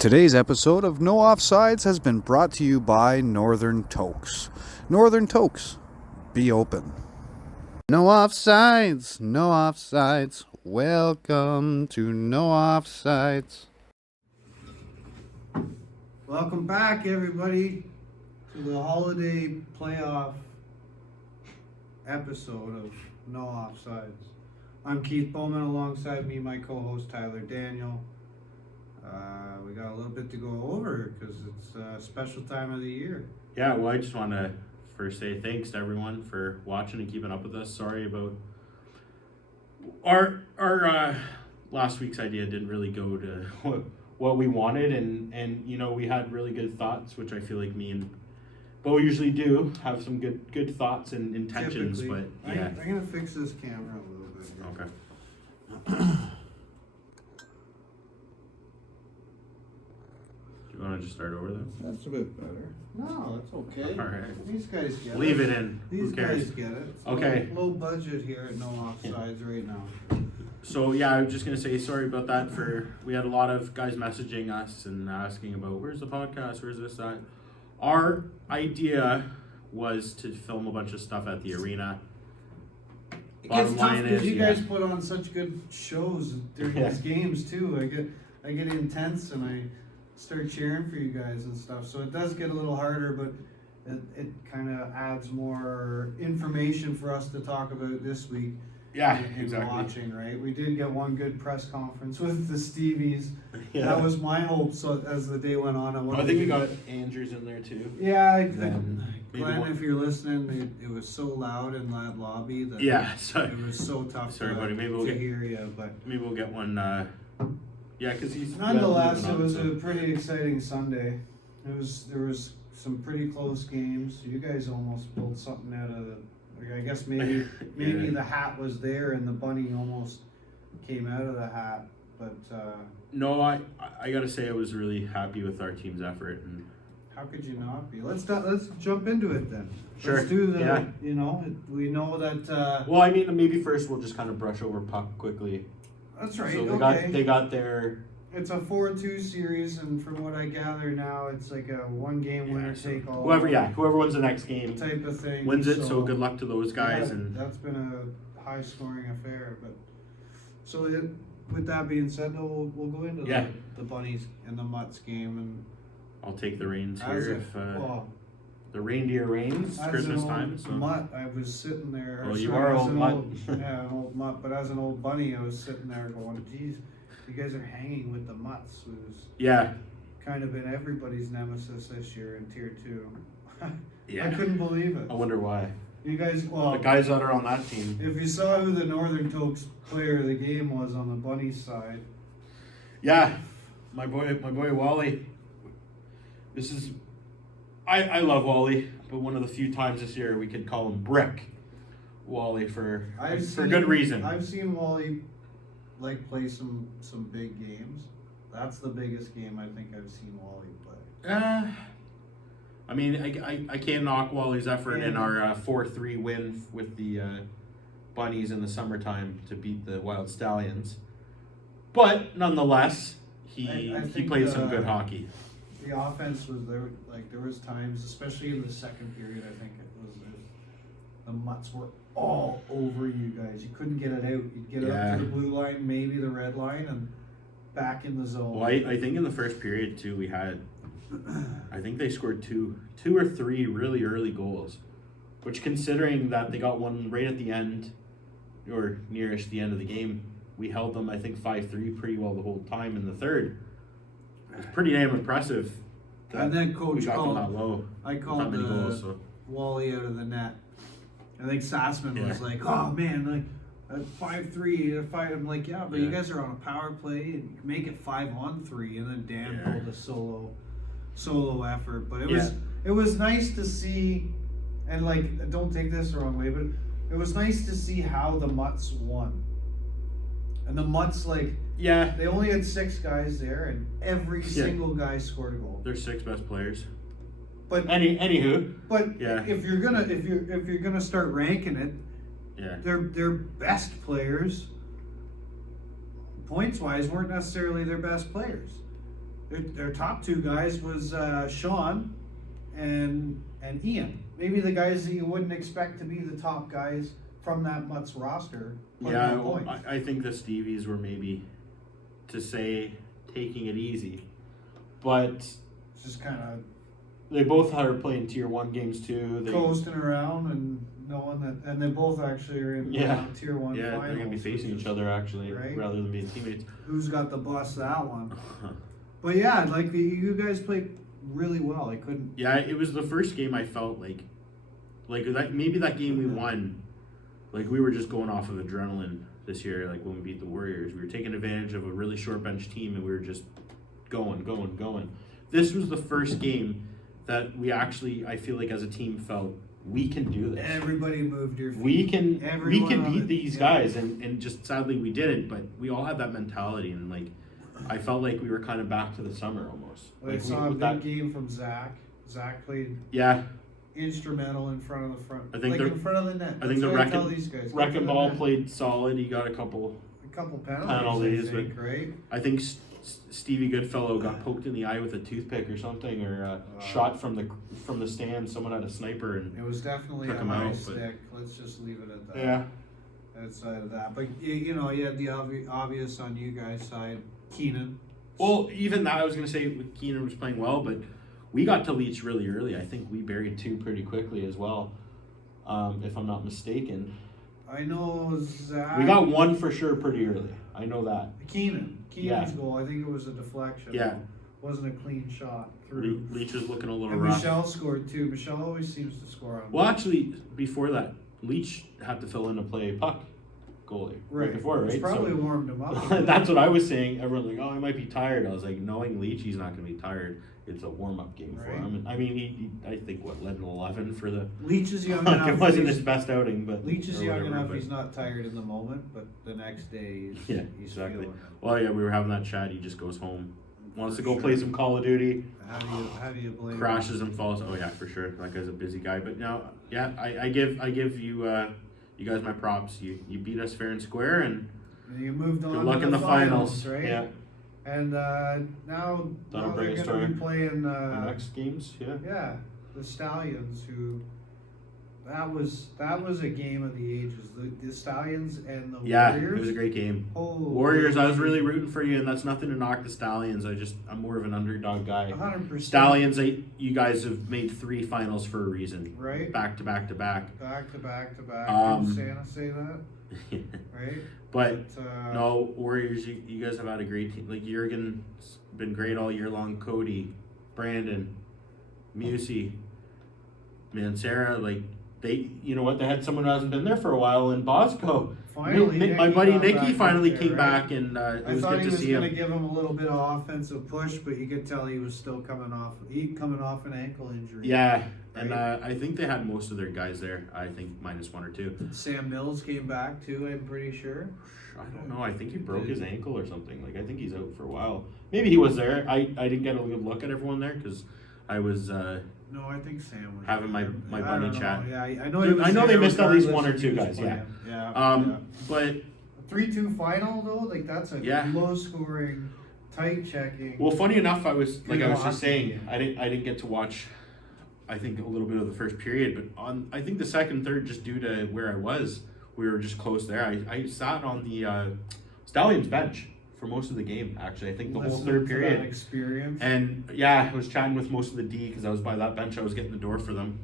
Today's episode of No Offsides has been brought to you by Northern Tokes. Northern Tokes, be open. No offsides, no offsides. Welcome to No Offsides. Welcome back, everybody, to the holiday playoff episode of No Offsides. I'm Keith Bowman, alongside me, my co-host Tyler Daniel. We got a little bit to go over because it's a special time of the year. Yeah, well, I just want to first say thanks to everyone for watching and keeping up with us. Sorry about our last week's idea didn't really go to what we wanted, and you know, we had really good thoughts, which I feel like me and Bo usually do have some good thoughts and intentions. Typically, but yeah, I'm gonna fix this camera a little bit here. Okay. You want to just start over then? That's a bit better. No, that's okay. All right. These guys get Leave it. it in. These Who cares? guys get it. It's Okay. Low budget here at No Offsides right now. So yeah, I was just gonna say sorry about that. We had a lot of guys messaging us and asking about where's the podcast, where's this, that. Our idea was to film a bunch of stuff at the arena. It Bottom gets tough line because is, you yeah. gues put on such good shows during Yeah. these games too. I get intense and I start cheering for you guys and stuff. So it does get a little harder, but it kind of adds more information for us to talk about this week. Yeah, in exactly. watching, right? We did get one good press conference with the Stevies. Yeah. That was my hope. So as the day went on, I think we got Andrews in there too. Yeah, Then maybe Glenn, one- if you're listening, it was so loud in that lobby that Yeah, so it was so tough Sorry, buddy. Maybe we'll to get- hear you. But maybe we'll get one. Yeah, because he's nonetheless, moving it on, was so. a pretty exciting Sunday. There was some pretty close games. You guys almost pulled something out of the. I guess maybe Yeah. the hat was there and the bunny almost came out of the hat. But No, I gotta say I was really happy with our team's effort, and how could you not be? Let's jump into it then. Sure. Let's do the. Yeah. You know, we know that. well, I mean, maybe first we'll just kind of brush over puck quickly. That's right. So okay. they got their. It's a 4-2 series, and from what I gather now, it's like a one-game winner so take all. whoever wins the next game Type of thing. wins it. So good luck to those guys. Yeah, And that's been a high-scoring affair. But so with that being said, though, we'll go into Yeah. the Bunnies and the Mutts game, and I'll take the reins as here a- if well, the reindeer reigns. It's as Christmas an old time. So Mutt, I was sitting there. Well, you sorry, are as old an mutt. Yeah, an old Mutt. But as an old bunny, I was sitting there going, "Geez, you guys are hanging with the Mutts." Who's yeah, kind of been everybody's nemesis this year in Tier 2. yeah. I couldn't believe it. I wonder why. You guys, well, The guys that are on that team. if you saw who the Northern Tokes player of the game was on the Bunnies side, Yeah, my boy Wally. This is, I love Wally, but one of the few times this year we could call him Brick Wally for good reason. I've seen Wally play some big games. That's the biggest game I think I've seen Wally play. I mean, I can't knock Wally's effort in Yeah. our 4-3 win with the Bunnies in the summertime to beat the Wild Stallions. But nonetheless, he I think, played some good hockey. The offense was there. There was times, especially in the second period, I think it was the Mutts were all over you guys. You couldn't get it out. You'd get it up to the blue line, maybe the red line, and back in the zone. Well, I think in the first period too, we had, I think they scored two or three really early goals, which, considering that they got one right at the end, or nearest the end of the game, we held them, I think, 5-3 pretty well the whole time in the third. It's pretty damn impressive. that And then we coach got them called. that low. I with that called many goals, so. Wally out of the net. I think Sassman Yeah. was like, "Oh man, at 5-3, I'm like, "Yeah, but you Yeah. guys are on a power play and you make it 5-on-3." And then Dan Yeah. pulled a solo effort, but it was nice to see. And don't take this the wrong way, but it was nice to see how the Mutts won. And the Mutts, Yeah, they only had 6 guys there, and every single guy scored a goal. they're 6 best players. But Anywho, But Yeah. if you're gonna start ranking it, yeah, their best players, points wise, weren't necessarily their best players. their top two guys was Sean and Ian. Maybe the guys that you wouldn't expect to be the top guys from that Mutts roster. Yeah, well, I think the Stevies were maybe, to say, taking it easy, but it's just kind of they both are playing tier 1 games too. coasting around and knowing that, and they both actually are in tier 1 Yeah, finals. they're gonna be facing each other actually, right? rather than being teammates. Who's got the bust that one? But yeah, like you guys played really well. I couldn't. Yeah, it was the first game I felt like that. Maybe that game we won, like we were just going off of adrenaline this year. Like when we beat the Warriors, we were taking advantage of a really short bench team, and we were just going. This was the first game that we actually, I feel like as a team, felt we can do this. Everybody moved your feet. We can Everyone beat these guys, and just sadly we didn't. But we all had that mentality, and like I felt like we were kind of back to the summer almost. I saw a big game from Zach. Zach played instrumental in front of the front. I think in front of the net. I think the Wrecking Ball net. played solid. He got a couple penalties. I think, but right? I think Stevie Goodfellow got poked in the eye with a toothpick or something, or shot from the stand. Someone had a sniper and it was definitely a high stick. Let's just leave it at that. Yeah. Outside of that, but you know, you had the obvious on you guys' side, Keenan. Well, even that I was gonna say Keenan was playing well, but we got to Leach really early. I think we buried 2 pretty quickly as well, if I'm not mistaken. I know Zach. We got 1 for sure pretty early. I know that. Keenan's goal. I think it was a deflection. Yeah. Wasn't a clean shot through. Leach was looking a little and rough. Michelle scored too. Michelle always seems to score on. Well, actually, before that, Leach had to fill in to play puck goalie right before, right? It's probably warmed him up. That's what I was saying. Everyone's like, "Oh, he might be tired." I was like, knowing Leach, he's not going to be tired. It's a warm-up game for him. And, I mean, he I think led an 11 for the. Leach is young enough. It wasn't his best outing, but Leach is young enough. He's not tired in the moment, but the next day he's exactly. feeling it. Well, yeah, we were having that chat. He just goes home, wants to go play some Call of Duty. How do you blame crashes and falls? Oh yeah, for sure. That guy's a busy guy. But now, yeah, I give you you guys my props. You beat us fair and square, and you moved on. Good luck in the finals, right? Yeah. And now they're going to be playing the next games. Yeah, the Stallions. Who that was a game of the ages. The Stallions and the Warriors. It was a great game. Holy Warriors, I was really rooting for you, and that's nothing to knock the Stallions. I'm more of an underdog guy. 100%. Stallions, you guys have made 3 finals for a reason. Right. Back to back to back. Back to back to back. Did Santa say that? Right. But no, Warriors, you guys have had a great team. Like Jurgen's been great all year long. Cody, Brandon, Musey, man, Sarah, like they, you know what? They had someone who hasn't been there for a while in Bosco. Finally, my buddy Nicky finally came right? back, and it was good to see him. I thought he was going to give him a little bit of offensive push, but you could tell he was still coming off an ankle injury. Yeah. Right? And I think they had most of their guys there. I think minus 1 or 2. Sam Mills came back too, I'm pretty sure. I don't know. I think he broke his ankle or something. Like I think he's out for a while. Maybe he was there. I didn't get a good look at everyone there because I was. No, I think Sam was having my buddy chat. Yeah, I know. I know they missed at least 1 or 2 guys. Yeah. But 3-2 final though, like that's a low scoring, tight checking. Well, funny enough, I was just saying, I didn't get to watch. I think a little bit of the first period, but I think the second, third, just due to where I was, we were just close there. I sat on the Stallions bench for most of the game. Actually, I think the whole third period. That experience. And I was chatting with most of the D because I was by that bench. I was getting the door for them.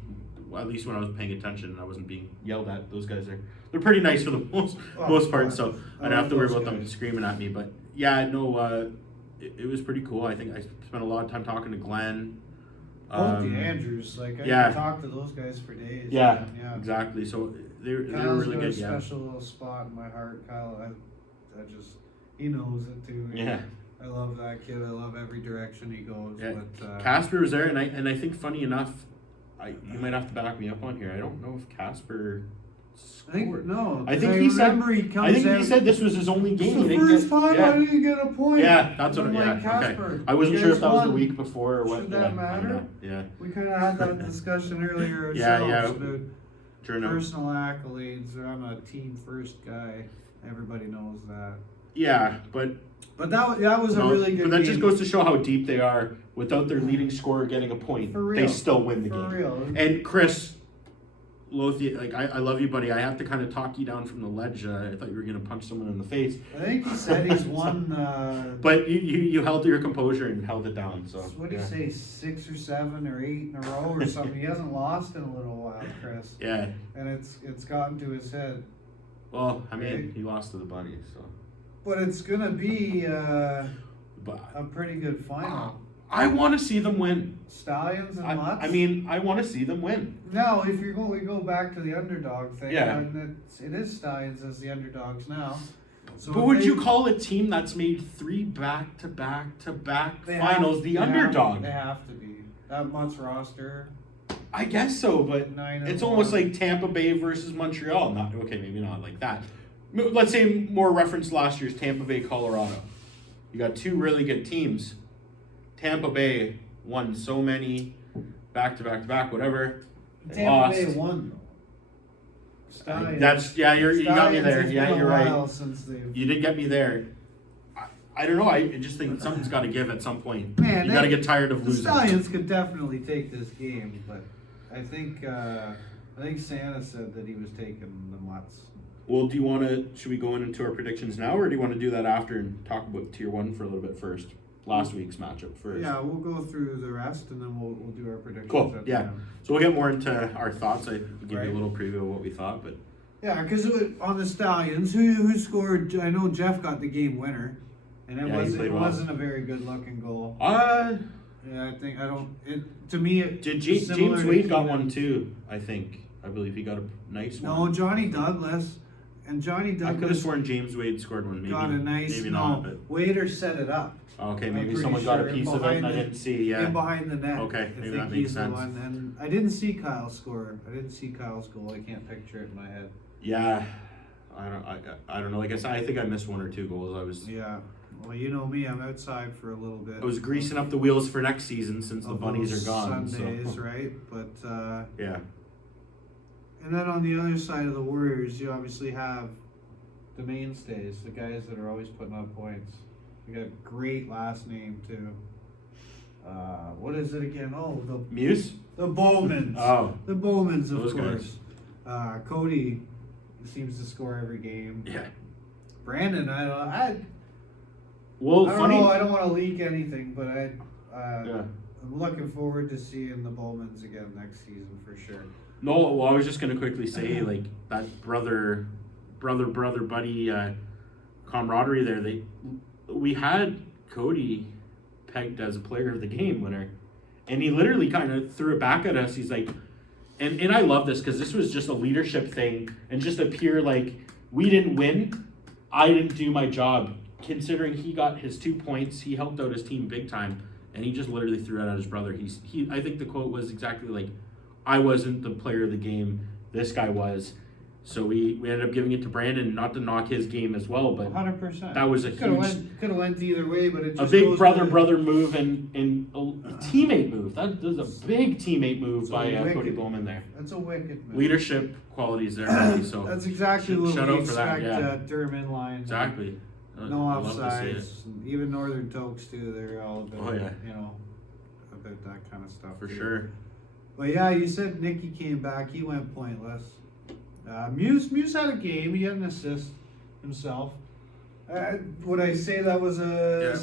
Well, at least when I was paying attention and I wasn't being yelled at. Those guys they're pretty nice for the most part, so I don't have to worry about them screaming at me. But it was pretty cool. I think I spent a lot of time talking to Glenn. Both the Andrews, I could talk to those guys for days. Yeah, exactly. So they were really good. Kyle's got a special little spot in my heart. Kyle, he knows it too. Yeah. I love that kid. I love every direction he goes. Yeah. But Casper was there, and I think funny enough, you might have to back me up on here. I don't know if Casper scored. I think he said this was his only game. The first time I didn't get a point. Yeah, that's what. Yeah, Casper, okay. I wasn't sure if that was the week before or what. Should that matter? Yeah. We kind of had that discussion earlier. About personal accolades. I'm a team first guy. Everybody knows that. Yeah, but that was a really good But that game. just goes to show how deep they are. Without their leading scorer getting a point, For real. they still win the For game. real. And Chris, Lothia, like I love you, buddy. I have to kind of talk you down from the ledge. I thought you were gonna punch someone in the face. I think he said he's won. But you held your composure and held it down. So What did he say? 6 or 7 or 8 in a row or something. He hasn't lost in a little while, Chris. Yeah. And it's gotten to his head. Well, I mean, Right. he lost to the Bunnies, so. But it's gonna be But a pretty good final. I want to see them win. Stallions and Mutts. I mean, I want to see them win. Now, if we go back to the underdog thing, Yeah. and it is Stallions as the underdogs now. So But if would they- you call a team that's made 3 back-to-back-to-back they finals have- the they have- underdog? They have to be. That Mutts roster. I guess so, but 9 it's and almost 1. like Tampa Bay versus Montreal. Not okay, maybe not like that. Let's say more reference last year's Tampa Bay, Colorado. You got 2 really good teams. Tampa Bay won so many back-to-back-to-back, whatever. They Tampa lost. Bay won though. Stallions. That's you got me Stallions, there. it's Yeah, been a you're right. while since they've- You did get me there. I don't know. I just think something's got to give at some point. Man, you got to get tired of The losing. Stallions could definitely take this game, but I think Santa said that he was taking the Mutts. Well, do you want to? Should we go into our predictions now, or do you want to do that after and talk about Tier 1 for a little bit first? Last week's matchup first. Yeah, we'll go through the rest and then we'll do our predictions. Cool. at the Yeah. end. So we'll get more into our thoughts. I give Right. you a little preview of what we thought, but Yeah, because on the Stallions, who scored? I know Jeff got the game winner, and Yeah, he played well. wasn't a very good looking goal. uh, Yeah, I think I don't. It to me. It did similar James to Wade got Keenan. one too? I believe he got a nice No, one. Johnny Douglas, and Johnny I could have Douglas sworn James Wade scored one. Maybe got a nice. maybe no, not. But Waiter set it up. okay, I'm maybe pretty someone got a sure piece of it and I behind the- didn't see. Yeah. In behind the net. Okay, I maybe think that makes he's the sense. one, and I didn't see Kyle score. I didn't see Kyle's goal. I can't picture it in my head. Yeah. I don't know. Like I said, I think I missed 1 or 2 goals. Yeah. Well, you know me. I'm outside for a little bit. I was greasing up the wheels for next season since the of Bunnies those are gone. Sundays, so. right? But Yeah. and then on the other side of the Warriors, you obviously have the mainstays, the guys that are always putting up points. You got great last name too. What is it again? Oh, Muse? the Bowmans. Oh. The Bowmans, of Those course. Cody seems to score every game. Yeah. Brandon, I Well, don't funny. know. I don't want to leak anything, but Yeah. I'm looking forward to seeing the Bowmans again next season for sure. No, well, I was just gonna quickly say like that brother, buddy, camaraderie there. We had Cody pegged as a player of the game winner, and he literally kind of threw it back at us. He's like, and I love this because this was just a leadership thing and just a pure like we didn't win, I didn't do my job. Considering he got his 2 points, he helped out his team big time, and he just literally threw it at his brother. I think the quote was exactly like, I wasn't the player of the game, this guy was. So we ended up giving it to Brandon, not to knock his game as well, but 100%. that was a Could have huge, went either way, but it just a big goes brother move and a teammate move. That is a big teammate move It's by a wicked- Cody Bowman there. That's a wicked move. Leadership qualities there, really. So That's exactly what shout we out for that, expect yeah. Durham inline. Exactly. No I love to see it. offsides. And even Northern Tokes too. They're all about Oh, yeah. about that kind of stuff For too. sure. But yeah, you said Nicky came back. He went pointless. Muse had a game. He had an assist himself. Would I say that was a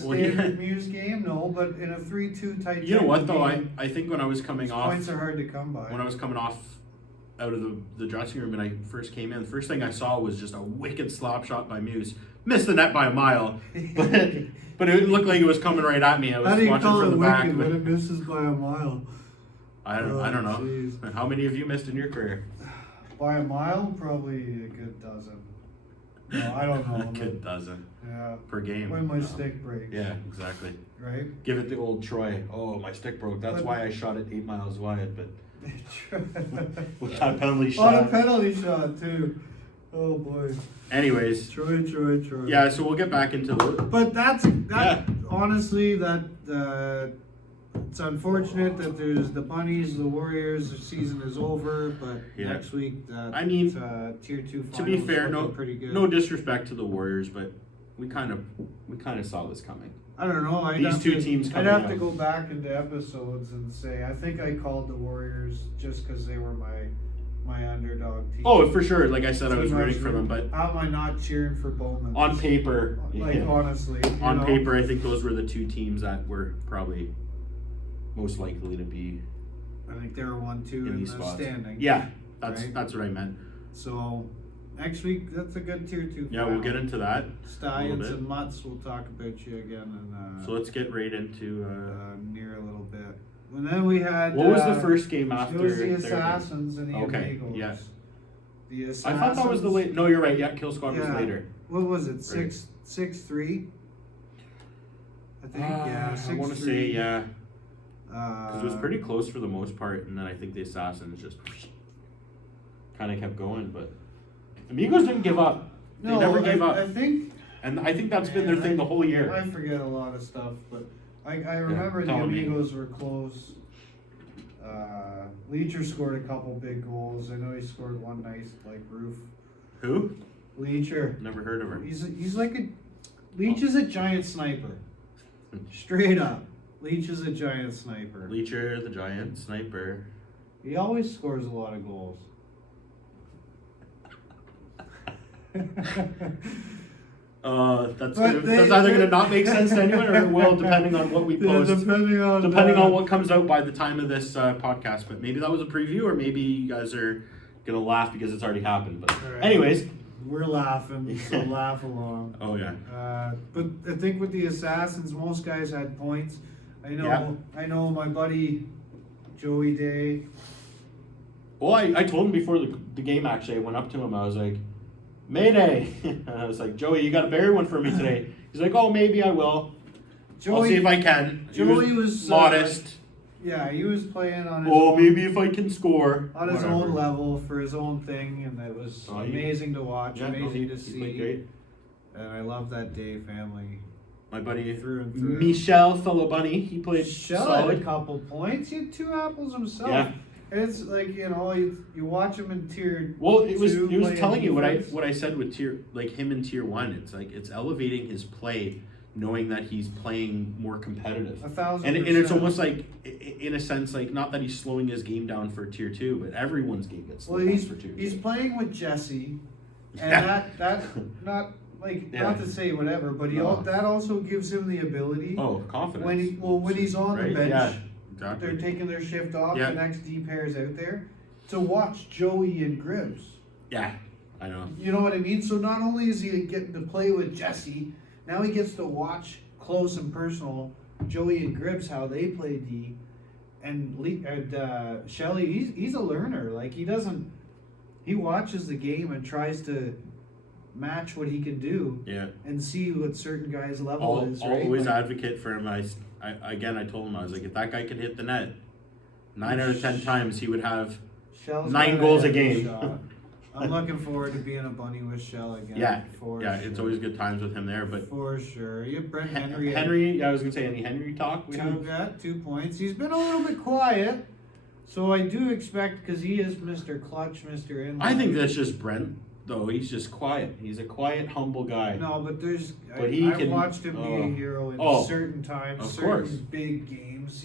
Yeah, well, standard Muse game? No, but in a 3-2 tight. You know what tempo though? game, I think when I was coming off, points are hard to come by. when I was coming off out of the dressing room and I first came in, the first thing I saw was just a wicked slap shot by Muse. Missed the net by a mile, but it looked like it was coming right at me. I How was do you watching call from it the back. wicked But when it misses by a mile? I don't know. jeez. How many of you missed in your career? By a mile, probably a good dozen. No, I don't know. A good dozen Yeah. per game. When my No. stick breaks. Yeah, exactly. Right? Give it the old Troy. Oh, my stick broke. That's But- why I shot it 8 miles wide. But On with that penalty a shot. penalty shot, too. Oh, boy. Anyways, Troy. yeah. So we'll get back into the. But that Yeah. honestly, it's unfortunate that there's the Bunnies, the Warriors, the season is over, but Yeah. next week, I mean, Tier 2 finals To be fair, looking pretty good. no disrespect to the Warriors, but we kind of saw this coming. I don't know. These two teams I'd coming have up. to go back into episodes and say I think I called the Warriors just because they were my underdog team. Oh, for sure. Like I said, I was Team rooting for them, but how am I not cheering for Bowman? on paper, Like honestly, on you know? paper, I think those were the two teams that were probably most likely to be I think they were 1-2 in in these the spots. standing. Yeah, that's Right? that's what I meant. So next week, that's a good tier 2. Yeah, we'll get into that. Stallions bit. and Mutts. We'll talk about you again and So let's get right into. near a little bit. And then we had. What was the first game after? It was the their- Assassins and the Okay, Amigos. yeah. The I Assassins. thought that was the late. No, you're right. Yeah, Kill Squad was Yeah. later. What was it? Right. 6-3. I think yeah. 6-3. I want to say yeah, Because because it was pretty close for the most part, and then I think the Assassins just kind of kept going, but Amigos didn't give up. They never gave up, I think. and I think that's been their thing the whole year. I forget a lot of stuff, but I remember the tell me. Amigos were close. Leacher scored a couple big goals. I know he scored one nice roof. Who? Leacher. Never heard of her. He's like a Leach is a giant sniper. Straight up, Leach is a giant sniper. Leacher, the giant sniper. He always scores a lot of goals. That's But that's either gonna not make sense to anyone or it will, depending on what we post. depending Depending on what comes out by the time of this podcast. But maybe that was a preview, or maybe you guys are gonna laugh because it's already happened. But Alright. anyways, we're laughing, so laugh along. oh yeah, But I think with the Assassins, most guys had points. I know my buddy Joey Day. well I told him before the game. Actually, I went up to him. I was like, Mayday. And I was like, Joey, you got to bury one for me today. He's like, oh, maybe I will. I'll see if I can. Joey was modest. Yeah, he was playing on his Oh, own, maybe if I can score. on his Whatever. own level for his own thing, and it was Oh, amazing to watch, Yeah, no, amazing to he see. played great. And I love that Day family My buddy through and through. Michel, fellow bunny, he played Shell had a solid. couple points. He had 2 apples himself. Yeah. It's like you watch him in tier. Well, it was two playing telling you defense. what I said with him in tier 1. It's like it's elevating his play, knowing that he's playing more competitive. 1,000%. And it's almost like, in a sense, like not that he's slowing his game down for tier 2, but everyone's game gets slowed down for tier 2. He's playing with Jesse, and Yeah. that not like Yeah. not to say whatever, but No. that also gives him the ability Confidence. when he's on the Right? bench, Yeah, exactly. they're taking their shift off. Yeah. The next D pair's out there to watch Joey and Gribbs. Yeah, I know. You know what I mean? So not only is he getting to play with Jesse, now he gets to watch close and personal Joey and Gribbs how they play D, and Shelly. He's a learner. Like he watches the game and tries to match what he can do Yeah. and see what certain guys' level I'll is. Right? always Like, advocate for him. I told him, I was like, if that guy could hit the net 9 out of 10 times, he would have Shell's 9 got goals a every game. shot. I'm looking forward to being a bunny with Shell again. Yeah, for yeah, sure. it's always good times with him there. But For sure. You have Brent Henry. Henry, I was gonna say, any Henry talk we have? Got 2 points. He's been a little bit quiet, so I do expect because he is Mr. Clutch, Mr. In. I think that's just Brent, though. He's just quiet. He's a quiet, humble guy. No, but But I've can- watched him be oh. a hero in Oh, certain times, of certain course. big games.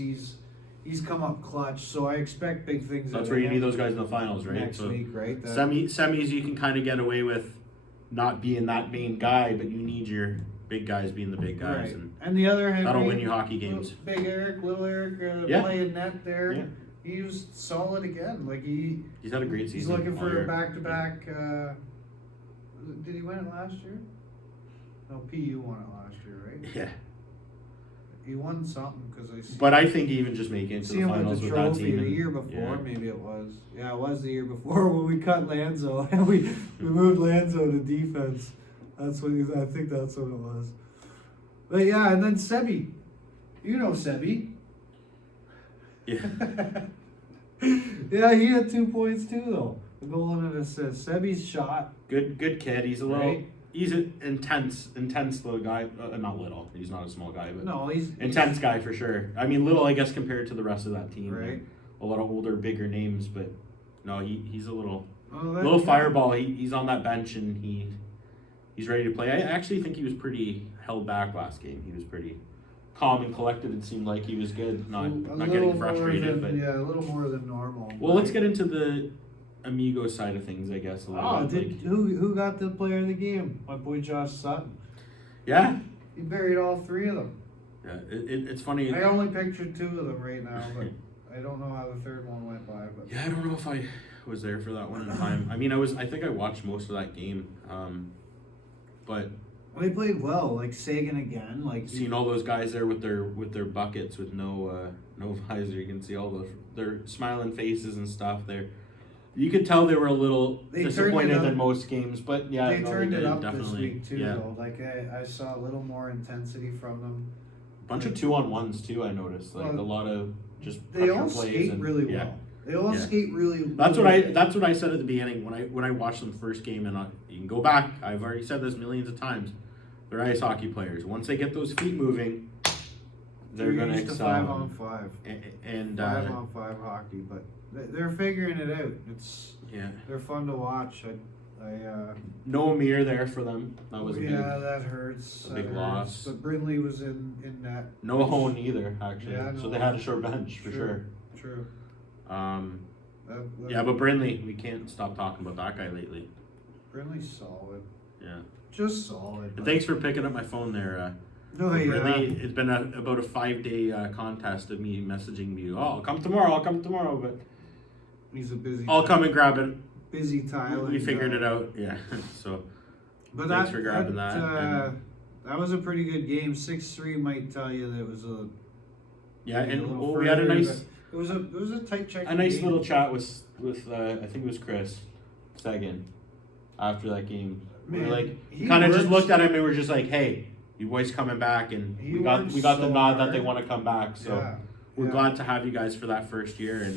He's come up clutch, so I expect big things. That's out where of you him need those guys in the finals, right? next So week, right? That- semis, you can kind of get away with not being that main guy, but you need your big guys being the big guys, right. And the other Henry, that'll win you hockey games. Big Eric, little Eric, Yeah. playing net there. Yeah. He was solid again. Like He's had a great season. he's looking all for year. a back-to-back. Did he win it last year? No, PU won it last year, right? Yeah, He won something because I see. but I think even just making it to see the him finals with with the that trophy team. the and- year before, yeah. maybe it was. Yeah, it was the year before when we cut Lanzo and we moved Lanzo to defense. That's what I think that's what it was. But yeah, and then Sebi, you know Sebi. Yeah. Yeah, he had 2 points too though. A goal and an assist. Sebi's shot. Good kid. He's a little. Right. He's an intense little guy. Not little. He's not a small guy, but No, he's intense guy for sure. I mean, little, I guess, compared to the rest of that team. Right. A lot of older, bigger names, but no, he's a little Oh, that- fireball. He's on that bench and he he's ready to play. I actually think he was pretty held back last game. He was pretty calm and collected. It seemed like he was good, not getting frustrated. But yeah, a little more than normal. Well, let's get into the Amigo side of things, I guess. A little bit. Who got the player of the game? My boy Josh Sutton. Yeah. He buried all three of them. Yeah, it's funny. I only pictured two of them right now, but I don't know how the third one went by. But yeah, I don't know if I was there for that one in time. I mean, I think I watched most of that game, but. Well, they played well, like Sagan again. Like seeing all those guys there with their buckets with no visor, you can see all their smiling faces and stuff there. You could tell they were a little disappointed in most games, but yeah, they turned it up definitely. This week too. Yeah. Though, like I saw a little more intensity from them. Bunch of 2-on-1s too. I noticed a lot of just they all plays skate and, really well. They all skate really. That's what I said at the beginning when I watched them first game, and you can go back. I've already said this millions of times. They're ice hockey players. Once they get those feet moving, they're going to excel. 5-on-5 and 5-on-5 hockey, but they're figuring it out. They're fun to watch. No Amir there for them. That was that hurts. A big loss. But Brindley was in that. No Hone either, actually. Yeah, so they had a short bench for sure. True. But Brindley, we can't stop talking about that guy lately. Brindley's solid. Yeah. Just solid. And thanks for picking up my phone there. Brindley, it's been about a 5-day contest of me messaging you. Oh, I'll come tomorrow, but he's a busy. I'll come and grab it. Busy Tyler. We figured it out, yeah. So, but thanks for grabbing that. That was a pretty good game. 6-3 might tell you that it was a. Yeah, and we had a nice. It was a tight check. A nice little chat with I think it was Chris Sagan after that game. Man, we kind of just looked at him and we're just like, hey, you boys coming back, and we got the nod that they want to come back. So we're glad to have you guys for that first year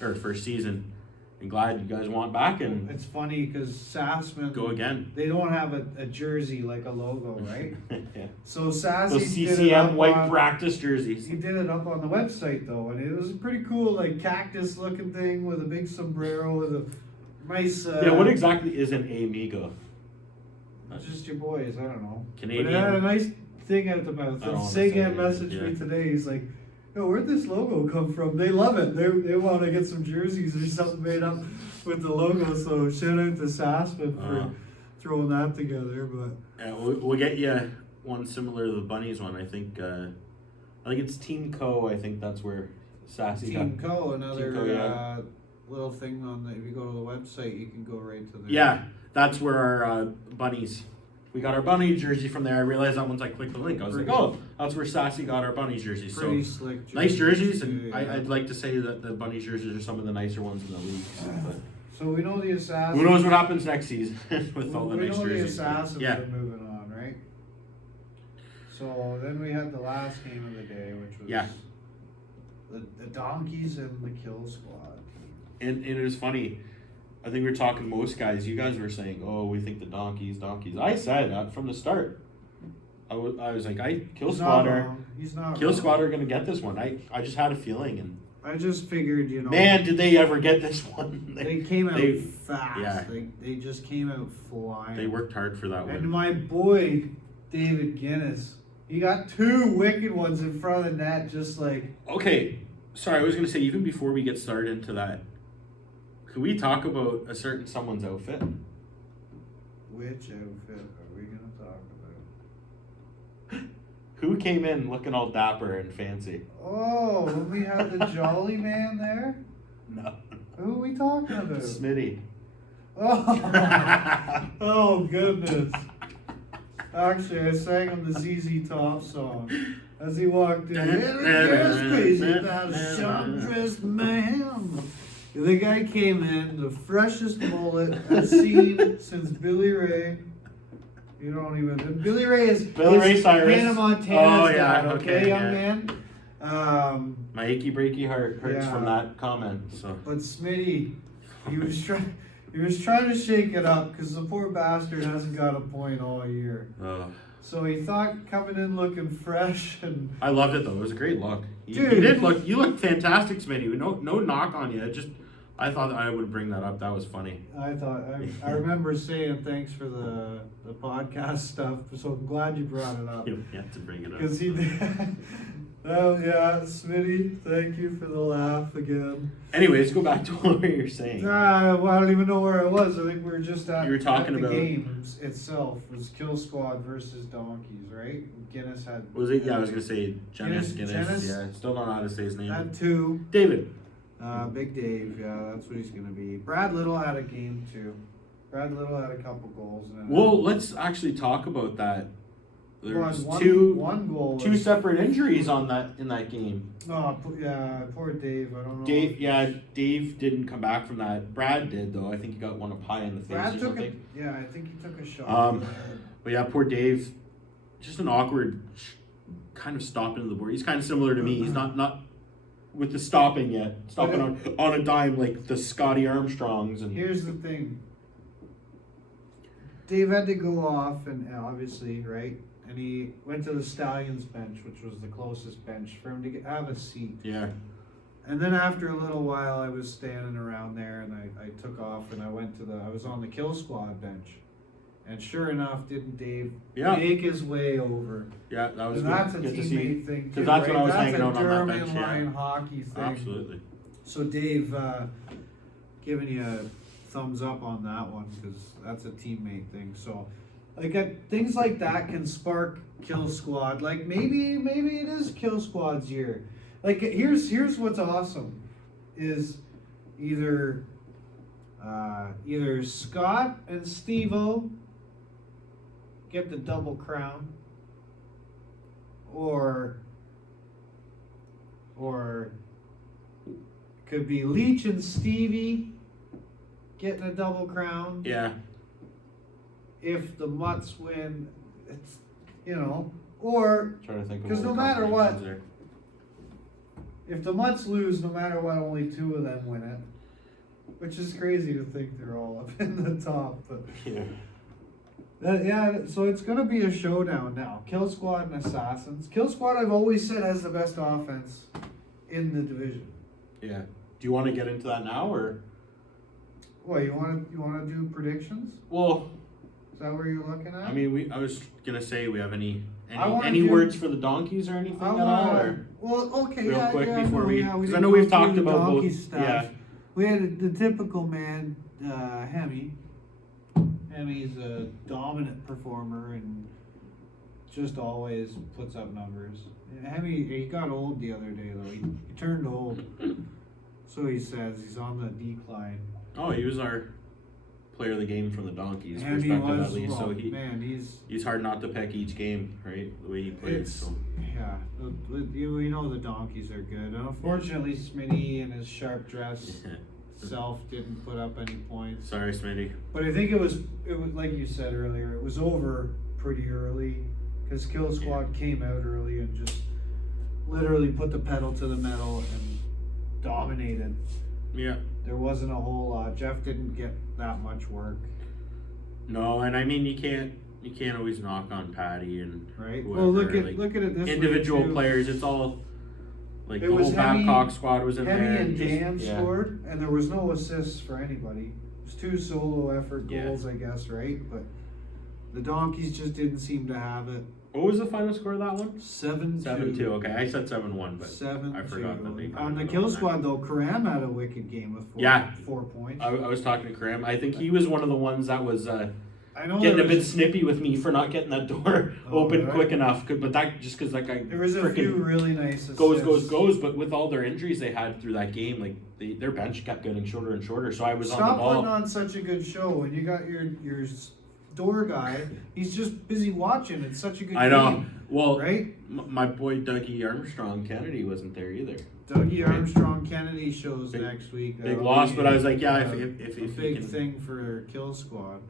or first season. And glad you guys want back. And it's funny because Sassman go again. They don't have a jersey like a logo, right? Yeah. So Sassy those CCM white practice jerseys. He did it up on the website though, and it was a pretty cool, like cactus looking thing with a big sombrero with a nice. What exactly is an amigo? Just your boys, I don't know. Canadian. But it had a nice thing out the mouth. And Sagan messaged me today. He's like, "Yo, where'd this logo come from?" They love it. They want to get some jerseys or something made up with the logo. So shout out to Sassman for throwing that together. But yeah, we'll get you one similar to the Bunnies one. I think it's Team Co. I think that's where Sassy Team got. Co. Another Team Co, little thing on the. If you go to the website, you can go right to the. Yeah, that's where our Bunnies. We got our bunny jersey from there. I realized that once I clicked the link, I was like, "Oh, that's where Sassy got our bunny jerseys." Pretty slick jerseys. Nice jerseys, and I'd like to say that the bunny jerseys are some of the nicer ones in the league. So we know the Assassins. Who knows what happens next season with all the nice jerseys? We know the Assassins are moving on, right? So then we had the last game of the day, which was the Donkeys and the Kill Squad. And it was funny. I think we were talking to most guys. You guys were saying, "Oh, we think the Donkeys." I said that from the start. I was like, Kill Squad are going to get this one. I just had a feeling, and I just figured, man, did they ever get this one? They came out fast. Yeah. They just came out flying. They worked hard for that one. And my boy David Guinness, he got 2 wicked ones in front of the net, just like. Okay, sorry. I was going to say, even before we get started into that. Could we talk about a certain someone's outfit? Which outfit are we going to talk about? Who came in looking all dapper and fancy? Oh, when we had the Jolly Man there? No. Who are we talking about? Smitty. Oh goodness. Actually, I sang him the ZZ Top song as he walked in. Everybody's crazy about a sharp-dressed man. The guy came in, the freshest mullet I've seen since Billy Ray. You don't even. Billy Ray is Cyrus. Hannah Montana's dad, okay, young man? My achy breaky heart hurts from that comment. So. But Smitty, he was trying to shake it up because the poor bastard hasn't got a point all year. So he thought coming in looking fresh and. I loved it though. It was a great look. You looked fantastic, Smitty. No knock on you. Just I thought I would bring that up. That was funny. I remember saying thanks for the podcast stuff, so I'm glad you brought it up. You have to bring it up. Because he did. Oh yeah, Smitty, thank you for the laugh again. Anyways, go back to what you were saying. Well, I don't even know where I was. I think we were just at, You were talking at the about- game itself. Was Kill Squad versus Donkeys, right? Guinness had. Was it? Yeah, I was gonna say Guinness. Guinness? Yeah, still don't know how to say his name. Had 2. David. Big Dave, yeah, that's what he's gonna be. Brad Little had a game too. Brad Little had a couple goals. And Well, let's actually talk about that. There's one goal. two separate injuries on that in that game. Oh, yeah, poor Dave. I don't know. Dave didn't come back from that. Brad did though. I think he got one up high in the face Brad or took something. I think he took a shot. But yeah, poor Dave. Just an awkward kind of stop into the board. He's kind of similar to me. He's not with the stopping yet. Stopping on a dime like the Scotty Armstrongs and. Here's the thing. Dave had to go off, and obviously, right? And he went to the Stallions bench, which was the closest bench for him to have a seat. Yeah. And then after a little while, I was standing around there, and I took off, and I was on the Kill Squad bench. And sure enough, didn't Dave make his way over? Yeah, that was and good. that's a good to see. teammate thing too, Because that's right? when I was That's hanging out on that German bench. line Yeah. hockey thing. Absolutely. So Dave, giving you a thumbs up on that one, because that's a teammate thing. So, like things like that can spark Kill Squad. Like maybe it is Kill Squad's year. Like here's what's awesome, is either Scott and Steve-O get the double crown, or could be Leach and Stevie getting a double crown. Yeah. If the Mutts win, it's or Trying to think of 'cause all no the matter what- combinations there. if the Mutts lose, no matter what, only 2 of them win it. Which is crazy to think they're all up in the top, but Yeah. so it's gonna be a showdown now. Kill Squad and Assassins. Kill Squad, I've always said, has the best offense in the division. Yeah. Do you want to get into that now or? What, you wanna do predictions? Well, Is that where you're looking at? I mean, I was gonna say, we have any wanna any do- words for the donkeys or anything at all? Or? Well, okay, Real yeah, quick yeah, before no, we- yeah, 'cause I didn't know go we've through talked the about both- donkey stats. yeah. We had the typical man, Hemi. Hemi's a dominant performer and just always puts up numbers. Hemi, he got old the other day though. He turned old. So he says he's on the decline. Oh, he was our player of the game from the donkeys Hemi perspective was, at least. So man, he's hard not to pick each game, right? The way he plays. So. yeah, we know the donkeys are good. And unfortunately, Smitty and his sharp dress self didn't put up any points. Sorry, Smitty. But I think it was like you said earlier, it was over pretty early because Kill Squad came out early and just literally put the pedal to the metal and dominated. Yeah. There wasn't a whole lot. Jeff didn't get that much work. No, and I mean you can't always knock on Patty and Right. whoever, Well, look like, at it this individual way too. players. It's all like It the was whole Hemi- Babcock squad was in Hemi there. and just- Dan yeah. scored, and there was no assists for anybody. It was 2 solo effort Yeah. goals, I guess, right? But the Donkeys just didn't seem to have it. What was the final score of that one? 7-2. 7-2. Okay, I said 7-1, but 7-2. I forgot that they On the went Kill that. Squad though, Karam had a wicked game with 4 points. I was talking to Graham. I think he was one of the ones that was I know getting there a bit was, snippy with me for not getting that door Oh, open right. quick enough. But that just because that guy there was a few frickin' really nice assists. goes. But with all their injuries they had through that game, like their bench kept getting shorter and shorter. So I was on the Stop ball. putting on such a good show when you got your door guy. He's just busy watching. It's such a good I know. game, Well, right? my boy Dougie Armstrong Kennedy wasn't there either. Dougie Armstrong Kennedy shows Big- next week. Big That'll loss, be but I was like, yeah, a if he big can thing for Kill Squad.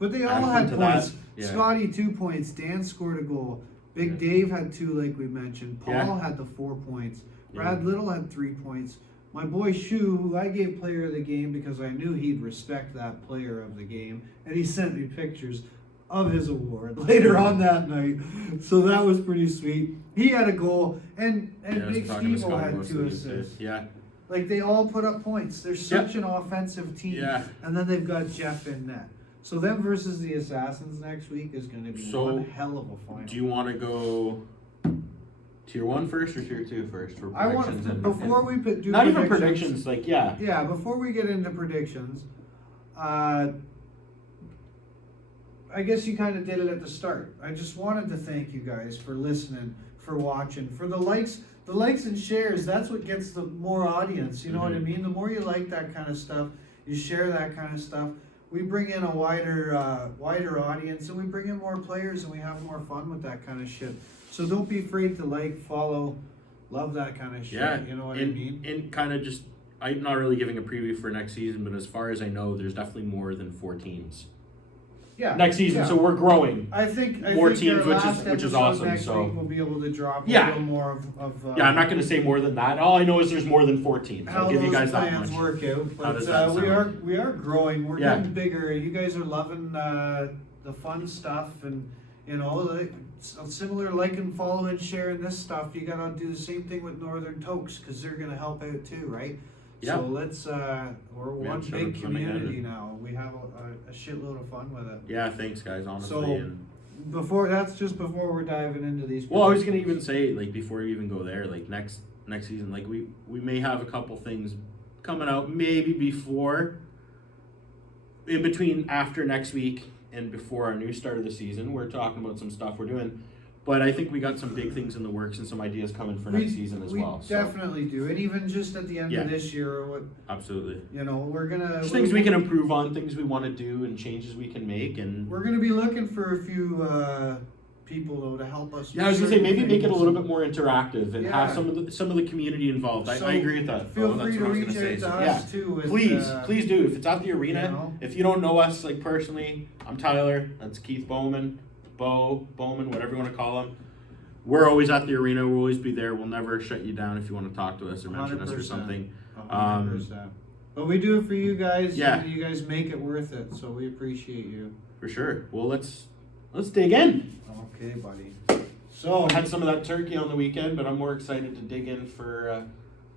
But they all add had to that, points. yeah. Scotty 2 points. Dan scored a goal. Big Dave had 2, like we mentioned. Paul Yeah. had the 4 points. Yeah. Brad Little had 3 points. My boy Shu, who I gave player of the game because I knew he'd respect that player of the game, and he sent me pictures of his award later on that night. So that was pretty sweet. He had a goal, and Yeah, I was Big talking to Steve Scotty had most 2 of these days. assists. Yeah. Like, they all put up points. They're such an offensive team. Yeah. And then they've got Jeff in net. So them versus the Assassins next week is going to be one hell of a final. Do you want to go tier 1 first or tier 2 first for I predictions? want before we do not predictions, even predictions, like Yeah, before we get into predictions, I guess you kind of did it at the start. I just wanted to thank you guys for listening, for watching, for the likes and shares. That's what gets the more audience. You know what I mean? The more you like that kind of stuff, you share that kind of stuff. We bring in a wider audience, and we bring in more players, and we have more fun with that kind of shit. So don't be afraid to like, follow, love that kind of shit. Yeah, you know what I mean? And kind of just, I'm not really giving a preview for next season, but as far as I know, there's definitely more than 4 teams. Yeah. Next season, yeah. so we're growing. I think more think teams, our which last is episode awesome. Next So week we'll be able to drop a Yeah. little more of Yeah, I'm not going to say more than that. All I know is there's more than 4 teams. how I'll give those you guys that plans much. work out. How does But that we are growing. We're Yeah. getting bigger. You guys are loving the fun stuff, and you know, similar like and follow and sharing this stuff. You gotta do the same thing with Northern Tokes because they're gonna help out too, right? Yeah. So let's we're one shout big out to them again. community now. We have a shitload of fun with it. Yeah, thanks guys, honestly. So, and before we're diving into these. well, I was gonna even say, like, before you even go there, like next season, like we may have a couple things coming out, maybe before, in between, after next week and before our new start of the season. We're talking about some stuff we're doing, but I think we got some big things in the works and some ideas coming for next season as well. We definitely do, and even just at the end of this year, or what, Absolutely. you know, we're gonna Just things we can improve on, things we want to do, and changes we can make, and We're gonna be looking for a few people though to help us. yeah, I was gonna say maybe make it a little bit more interactive and have Yeah. some of the community involved. So, I agree with that. Feel That's free what to I was reach gonna say. out to So, us too. With, please do. If it's at the arena, you know. if you don't know us like personally, I'm Tyler. That's Keith Bowman, Bowman, whatever you want to call him. We're always at the arena. We'll always be there. We'll never shut you down if you want to talk to us or mention us or 100%. something. 100%. But we do it for you guys. Yeah. And you guys make it worth it, so we appreciate you. For sure. Well, let's dig in. Okay, buddy. So I had some of that turkey on the weekend, but I'm more excited to dig in for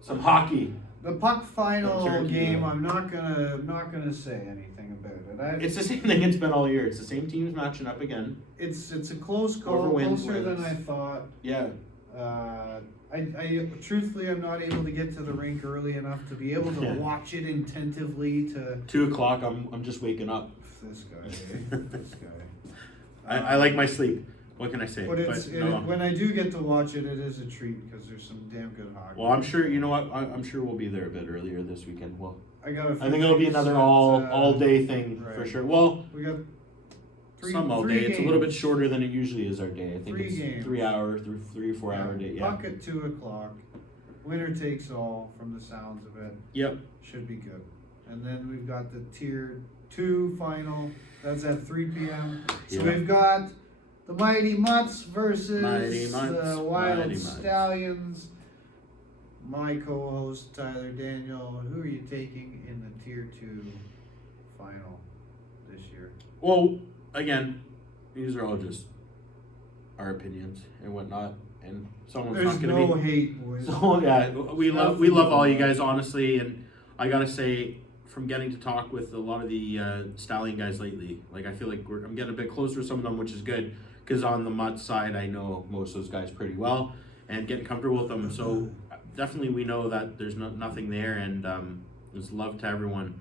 some hockey. the puck final Turkey, game, yeah. I'm not gonna say anything about it. It's the same thing it's been all year. It's the same teams matching up again. It's a close call, Whoever wins, closer than wins. I thought. Yeah. I truthfully, I'm not able to get to the rink early enough to be able to Yeah. watch it attentively. To 2:00. I'm just waking up. this guy, this guy. I like my sleep. What can I say? But no. when I do get to watch it, it is a treat because there's some damn good hockey. Well, I'm sure. You know what? I'm sure we'll be there a bit earlier this weekend. Well, I got. I think it'll be another all day thing right. for sure. Well, We got some all day. It's a little bit shorter than it usually is our day. I think 3 it's games. 3 hour, 3 or 4 hour day. Yeah. Puck at 2:00. Winner takes all, from the sounds of it. Yep. Should be good. And then we've got the tier 2 final. That's at 3 p.m. So Yeah. we've got the Mighty Mutts versus Mighty Mutts, the Wild Mighty Mutts. Stallions. My co-host Tyler Daniel. Who are you taking in the tier 2 final this year? Well, again, these are all just our opinions and whatnot, and someone's There's not going to no be. hate, boys. So yeah, we love all you guys, honestly, and I gotta say, from getting to talk with a lot of the Stallion guys lately, like I feel like I'm getting a bit closer with some of them, which is good, because on the Mutt side, I know most of those guys pretty well, and getting comfortable with them. So definitely, we know that there's nothing there, and there's love to everyone.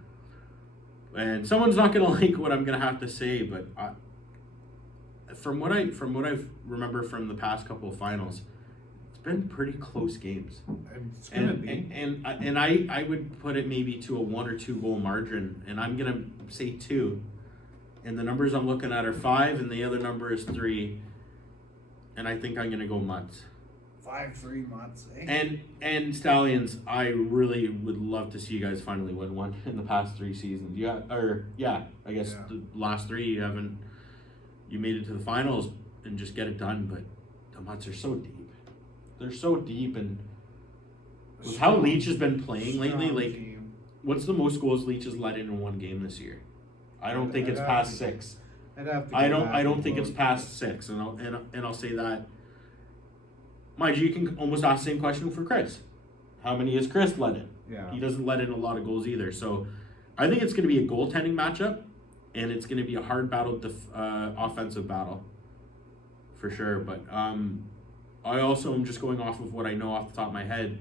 And someone's not gonna like what I'm gonna have to say, but from what I remember from the past couple of finals, it's been pretty close games. It's gonna be. And I would put it maybe to a 1 or 2 goal margin, and I'm gonna say 2. And the numbers I'm looking at are 5, and the other number is 3. And I think I'm gonna go Mutts. 5-3 Mutts, eh? And Stallions, I really would love to see you guys finally win one in the past 3 seasons. I guess Yeah. the last 3 you made it to the finals and just get it done. But the Mutts are so deep. They're so deep, and with how Leach has been playing lately, Strong like team. what's the most goals Leach has let in one game this year? I don't think it's past 6. I'd have to I go don't back and think it's look. past 6, and I'll say that. Mind you, you can almost ask the same question for Chris. how many has Chris let in? Yeah. He doesn't let in a lot of goals either. So I think it's going to be a goaltending matchup, and it's going to be a hard battle, offensive battle for sure. But I also am just going off of what I know off the top of my head.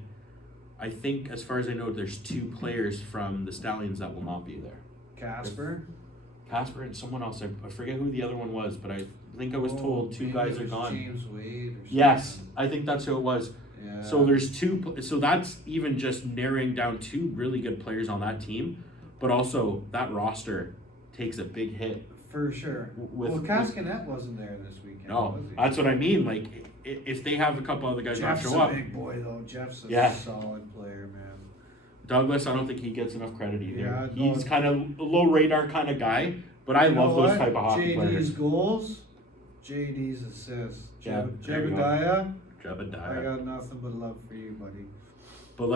I think, as far as I know, there's 2 players from the Stallions that will not be there. Casper and someone else. I forget who the other one was, but I think I was told 2 guys are gone. James Wade or something. Yes, I think that's who it was. Yeah. So there's 2. So that's even just narrowing down 2 really good players on that team, but also that roster takes a big hit. For sure. Well, Castanet wasn't there this weekend. No, was he? that's what I mean. Like, if they have a couple other guys Jeff's not show up, a big boy though. Jeff's a solid player, man. Douglas, I don't think he gets enough credit either. Yeah, He's kind of a low radar kind of but I love those type of hockey JD's players. goals, JD's assists. Yeah, there you go. I Jebediah. got nothing but love for you, buddy. But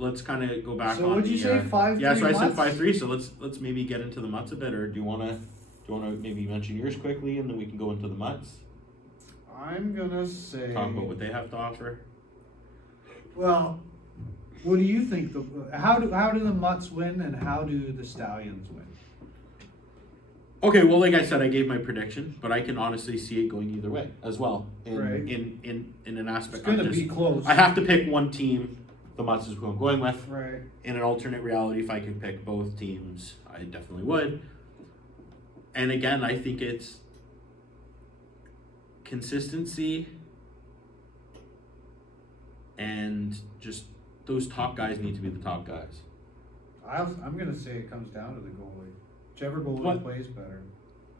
let's kind of go back. So on what'd you say, 5-3? Yeah, so I said Mutts? 5-3. So let's maybe get into the Mutts a bit, or do you wanna maybe mention yours quickly, and then we can go into the Mutts. I'm gonna say. Talk about what they have to offer. Well, what do you think? How do the Mutts win, and how do the Stallions win? Okay, well, like I said, I gave my prediction, but I can honestly see it going either way as well. In an aspect, It's gonna be close. I have to pick one team. The Mutts is who I'm going with. Right. In an alternate reality, if I could pick both teams, I definitely would. And again, I think it's consistency, and just those top guys need to be the top guys. I'm gonna say it comes down to the goalie. Whichever goalie plays better.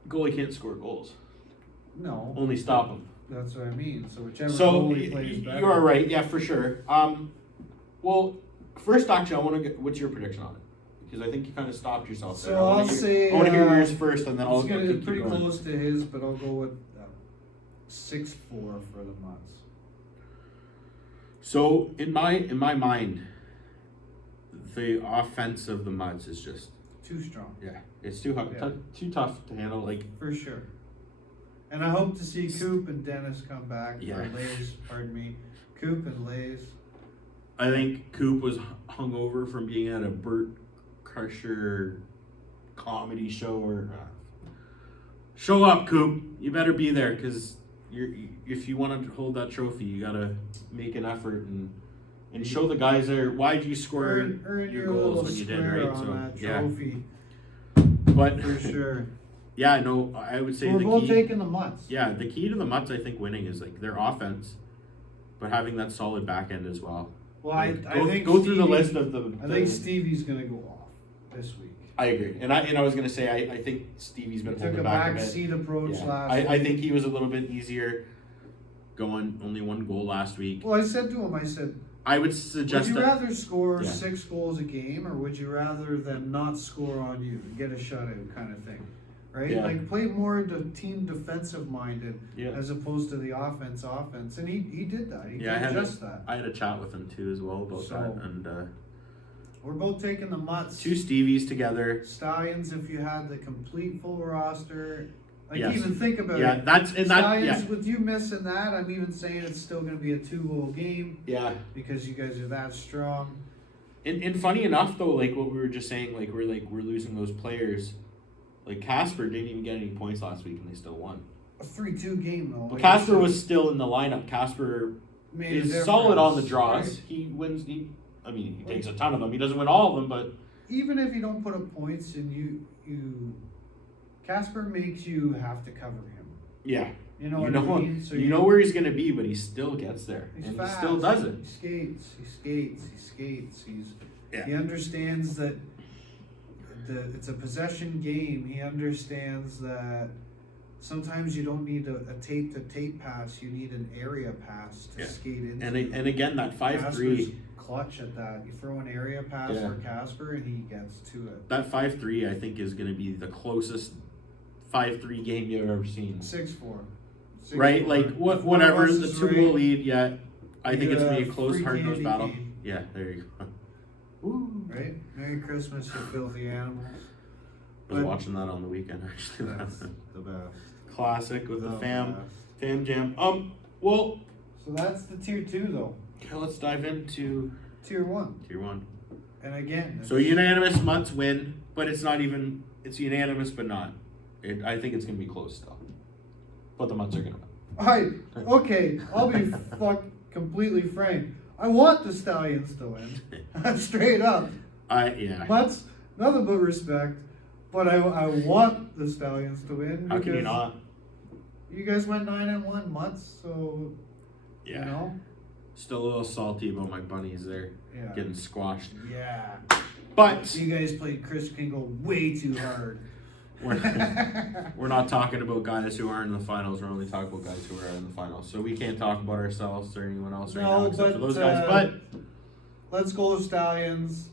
Goalie can't score goals. No. Only stop them. That's what I mean. So whichever So goalie plays better. you are right. Yeah, for sure. Well, first, actually, I want to get what's your prediction on it, because I think you kind of stopped yourself there. So I'll say. I want to hear yours first, and then I'll. It's gonna be keep pretty going. close to his, but I'll go with 6-4 for the Mutts. So in my mind, the offense of the Mutts is just Too strong. yeah, it's too hard, Yeah. too tough to handle. Like For sure. And I hope to see Coop and Dennis come back. Yeah. Or Lays, pardon me. Coop and Lays. I think Coop was hungover from being at a Burt Crusher comedy show. Or show up, Coop. You better be there, because if you want to hold that trophy, you gotta make an effort and show the guys there why'd you score Earn your your goals little when you did, square right? on So that yeah, trophy. but For sure. yeah, no, I would say We're the both key. taking the Mutts. Yeah, the key to the Mutts, I think, winning is like their offense, but having that solid back end as well. Well, Like, I think go through the Stevie- list of the. I think Stevie's gonna go off this week. I agree, and I was gonna say I think Stevie's He been took holding a back a back bit. seat approach Yeah. last I week. think he was a little bit easier, going only 1 goal last week. Well, I said to him, I would would suggest you that. rather score Yeah. 6 goals a game, or would you rather them not score on you and get a shutout kind of thing? Right? Yeah. Like, play more team defensive minded Yeah. as opposed to the offense. And he did that. He Yeah, did just that. I had a chat with him too as well about So- that, and We're both taking the Mutts. 2 Stevies together. Stallions, if you had the complete full roster. Like, Yes. even think about Yeah, it. that's and that. Stallions, Yeah, with you missing that, I'm even saying it's still going to be a 2-goal game yeah. because you guys are that strong. And funny enough though, like what we were just saying, like we're losing those players. Like Casper didn't even get any points last week, and they still won. A 3-2 game, though. But Like, Casper was still in the lineup. Casper made a is difference, solid on the draws. right? He wins. He takes a ton of them. He doesn't win all of them, but Even if you don't put up points and you Casper makes you have to cover him. yeah, You know what I mean? So you know where he's gonna be, but he still gets there, he's and fast. he still does it. He skates. He understands that it's a possession game. He understands that sometimes you don't need a tape-to-tape pass. You need an area pass to skate into. And again, that 5-3. Casper's clutch at that. You throw an area pass Yeah. for Casper and he gets to it. That 5-3, I think, is going to be the closest 5-3 game you've ever seen. 6-4. Right? Like, whatever, the 2-goal lead, yeah. I think it's going to be a close, free hard-nosed candy battle. game. Yeah, there you go. Woo, right? Merry Christmas, you filthy animals. I was But- watching that on the weekend, actually. That's the best. Classic with the fam best. jam. Well, So that's the tier 2, though. okay, let's dive into Tier 1. Tier 1. And again, So unanimous Mutts win, but it's not even, it's unanimous but not. I think it's going to be close still. But the Mutts are going to win. Okay, I'll be completely frank. I want the Stallions to win. Straight up. Yeah. Mutts, nothing but respect. But I want the Stallions to win. How can you not? You guys went 9-1 Mutts, so Yeah. you know. Still a little salty about my bunnies there getting squashed. Yeah. But You guys played Chris Kingle way too hard. we're not talking about guys who aren't in the finals. We're only talking about guys who are in the finals. So we can't talk about ourselves or anyone else right now except for those guys. But let's go Stallions.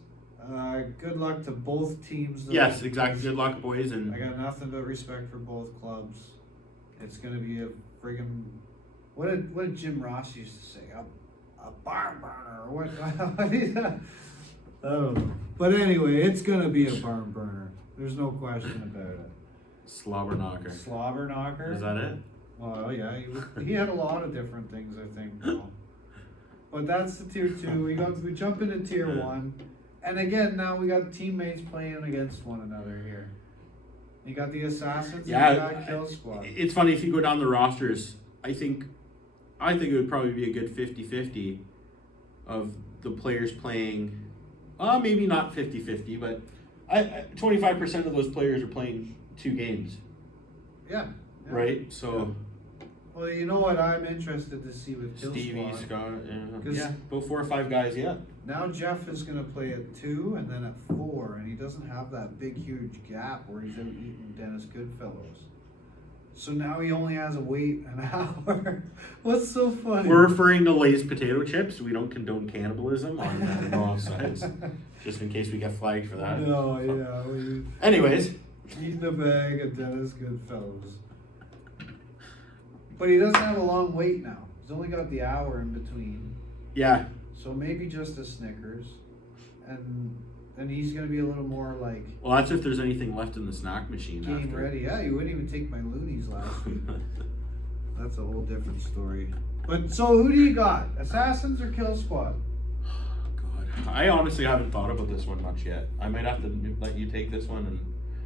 Good luck to both teams. Though. yes, exactly. Good luck, boys. And I got nothing but respect for both clubs. It's gonna be a friggin' what did Jim Ross used to say? A barn burner or what? I don't know. But anyway, it's gonna be a barn burner. There's no question about it. slobber knocker. Slobber knocker. Is that it? Well, yeah, he had a lot of different things, I think. Though. But that's the tier 2. We jump into tier 1, and again now we got teammates playing against one another here. You got the Assassins and you got Kill Squad. It's funny if you go down the rosters. I think it would probably be a good 50-50 of the players playing. Maybe not 50-50, but 25% of those players are playing 2 games. Yeah. Right? So Well, you know what I'm interested to see with Kill Stevie, Squad? Scott, about 4 or 5 guys, Now Jeff is going to play at 2 and then at 4, and he doesn't have that big, huge gap where he's out eating Dennis Goodfellows. So now he only has to wait an hour. What's so funny? We're referring to Lay's potato chips. We don't condone cannibalism on no offsides, just in case we get flagged for that. No, yeah. Anyways, Eating a bag of Dennis Goodfellows. But he doesn't have a long wait now. He's only got the hour in between. yeah, So maybe just a Snickers. And then he's going to be a little more like well, that's if there's anything left in the snack machine. game after. ready. Yeah, you wouldn't even take my loonies last week. That's a whole different story. But so who do you got? Assassins or Kill Squad? God, I honestly haven't thought about this one much yet. I might have to let you take this one, and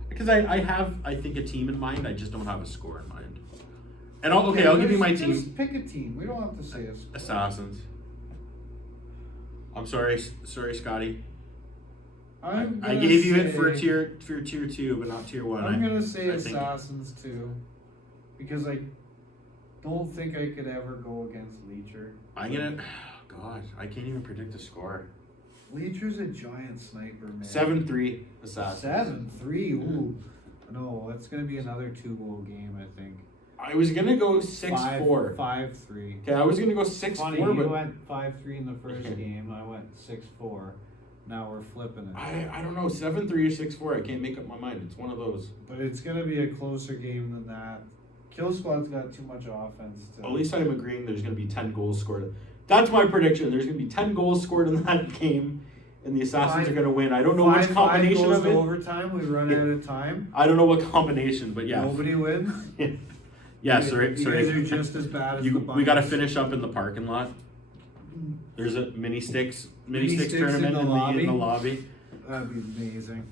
because I have, I think, a team in mind. I just don't have a score in mind. And I'll give you my team. Just pick a team. We don't have to say a score. Assassins. I'm sorry, Scotty. I gave you it for tier 2, but not tier 1. I'm gonna say I think- Assassins too, because I don't think I could ever go against Leecher. God, I can't even predict the score. Leecher's a giant sniper, man. 7-3 Assassins. 7-3. Ooh, no, it's gonna be another 2-goal game, I think. I was gonna go 6-4. 5-3. Okay, I was gonna go 6-4, Funny, you but went 5-3 in the first game. I went 6-4. Now we're flipping it. I don't know, 7-3 or 6-4. I can't make up my mind. It's one of those. But it's gonna be a closer game than that. Kill Squad's got too much offense. At least I'm agreeing there's gonna be 10 goals scored. That's my prediction. There's gonna be 10 goals scored in that game, and the Assassins are gonna win. I don't know which combination goes of to it. overtime. We run out of time. I don't know what combination, but yeah. Nobody wins. Yeah, You sorry. guys are just as bad as the We got to Bucks. finish up in the parking lot. There's a mini sticks sticks tournament in the in the lobby. That'd be amazing.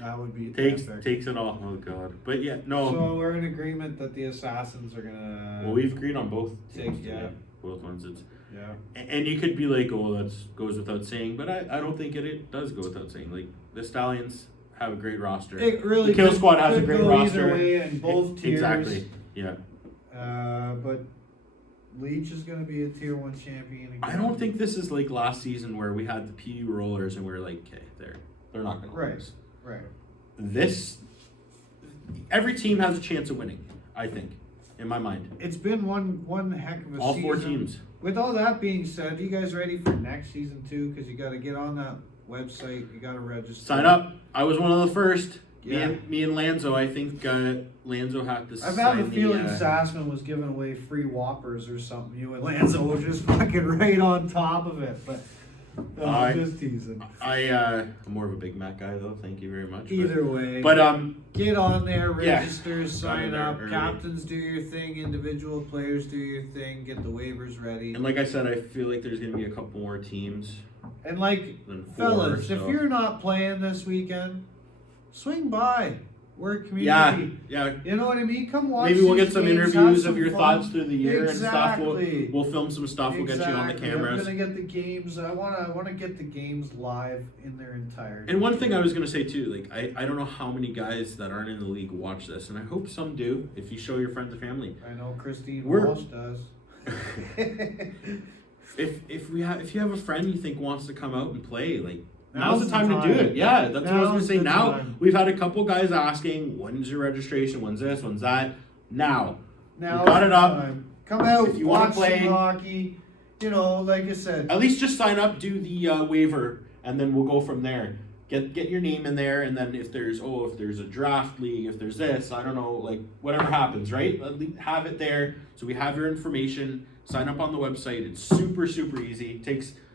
That would be epic. Takes it all. Oh god. But yeah, no. So we're in agreement that the Assassins are gonna. Well, we've agreed on both. Take, yeah. Both ones. It's Yeah. and you could be like, oh, that goes without saying, but I don't think it does go without saying. Like the Stallions have a great roster. It really the Kill could- Squad has a could great go roster. Either way in both tiers. Exactly. Yeah. But Leech is gonna be a tier 1 champion again. I don't think this is like last season where we had the PU rollers and we are like, okay, they're not gonna lose. Right. Every team has a chance of winning, I think, in my mind. It's been one heck of a All season. 4 teams. With all that being said, you guys ready for next season too? Because you got to get on that website. You got to register. Sign up. I was one of the first. Yeah. Me and Lanzo. I think Lanzo had to I've sign had a feeling the, Sassman was giving away free Whoppers or something. You and Lanzo were just fucking right on top of it. But I'm just teasing. I'm more of a Big Mac guy though. Thank you very much. Either way. But get on there, Yeah. register, sign there up. early. Captains do your thing, individual players do your thing. Get the waivers ready. and like I said, I feel like there's gonna be a couple more teams And like, Then 4, fellas, if so- you're not playing this weekend, swing by. We're a community. Yeah. You know what I mean? Come watch. Maybe we'll these get some games, have interviews some of your fun. thoughts through the year Exactly. and stuff. We'll film some stuff. We'll get you on the cameras. I'm gonna get the games. I wanna get the games live in their entirety. And one thing I was gonna say too, like I don't know how many guys that aren't in the league watch this, and I hope some do. If you show your friends and family, I know Christine We're- Walsh does. if you have a friend you think wants to come out and play, like Now's now's the the time to do time. it. Yeah, that's what I was gonna Now's say. the Now time. we've had a couple guys asking, when's your registration? When's this? When's that? Now Now got it up. Come out, If you wanna watch play- some hockey. You know, like I said, at least just sign up, do the waiver, and then we'll go from there. Get your name in there, and then if there's a draft league, if there's this, I don't know, like whatever happens, right? At least have it there so we have your information. Sign up on the website. It's super easy.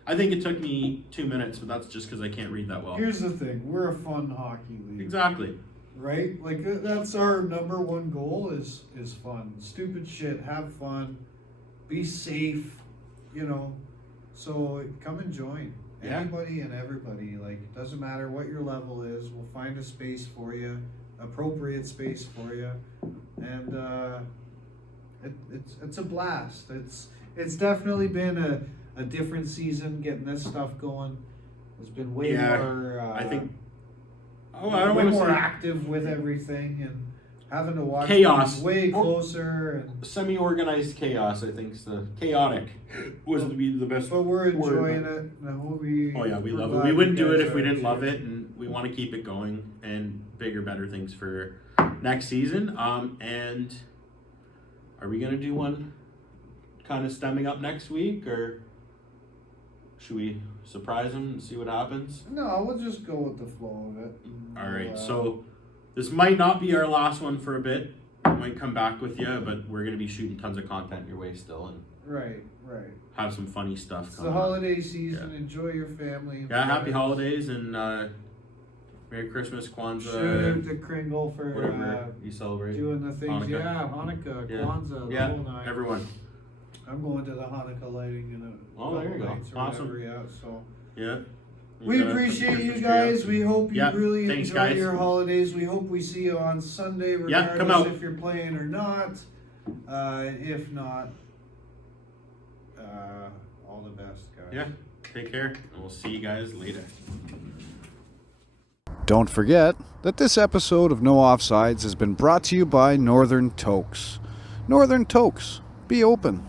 I think it took me 2 minutes, but that's just because I can't read that well. here's the thing: we're a fun hockey league, Exactly. right? Like that's our number one goal is fun. Stupid shit, have fun, be safe. You know, so come and join. Yeah. Anybody and everybody. Like, it doesn't matter what your level is. We'll find a space for you, appropriate space for you, and it's a blast. It's definitely been a different season getting this stuff going. It's been way more. I think. I way don't want to more say active with everything and having to watch Chaos. things way closer and. semi-organized chaos. I think so. Chaotic was the best. But we're word, enjoying but- it. And Oh yeah, we we're love it. glad We you wouldn't do it guys if we are didn't love enjoying it, and we want to keep it going and bigger, better things for next season. And are we gonna do one kind of stemming up next week, or should we surprise them and see what happens? No, we'll just go with the flow of it. All right, so this might not be our last one for a bit. We might come back with you, but we're gonna be shooting tons of content your way still, and Right. have some funny stuff It's the coming up. holiday season. Enjoy your family. Yeah, happy holidays and Merry Christmas, Shout Kwanzaa, out to Kringle for whatever you celebrate. doing the things. Hanukkah. Yeah, Hanukkah, Yeah. Kwanzaa, the Yeah, whole night. everyone. I'm going to the Hanukkah lighting in a Oh, there you couple go. nights or Awesome. whatever, yeah, so. Yeah. We Got a appreciate you Christmas tree guys. up. We hope you Yeah, really thanks, enjoy guys. your holidays. We hope we see you on Sunday, Yeah, come regardless out. if you're playing or not. If not, all the best, guys. Yeah. Take care, and we'll see you guys later. Don't forget that this episode of No Offsides has been brought to you by Northern Tokes. Northern Tokes, be open.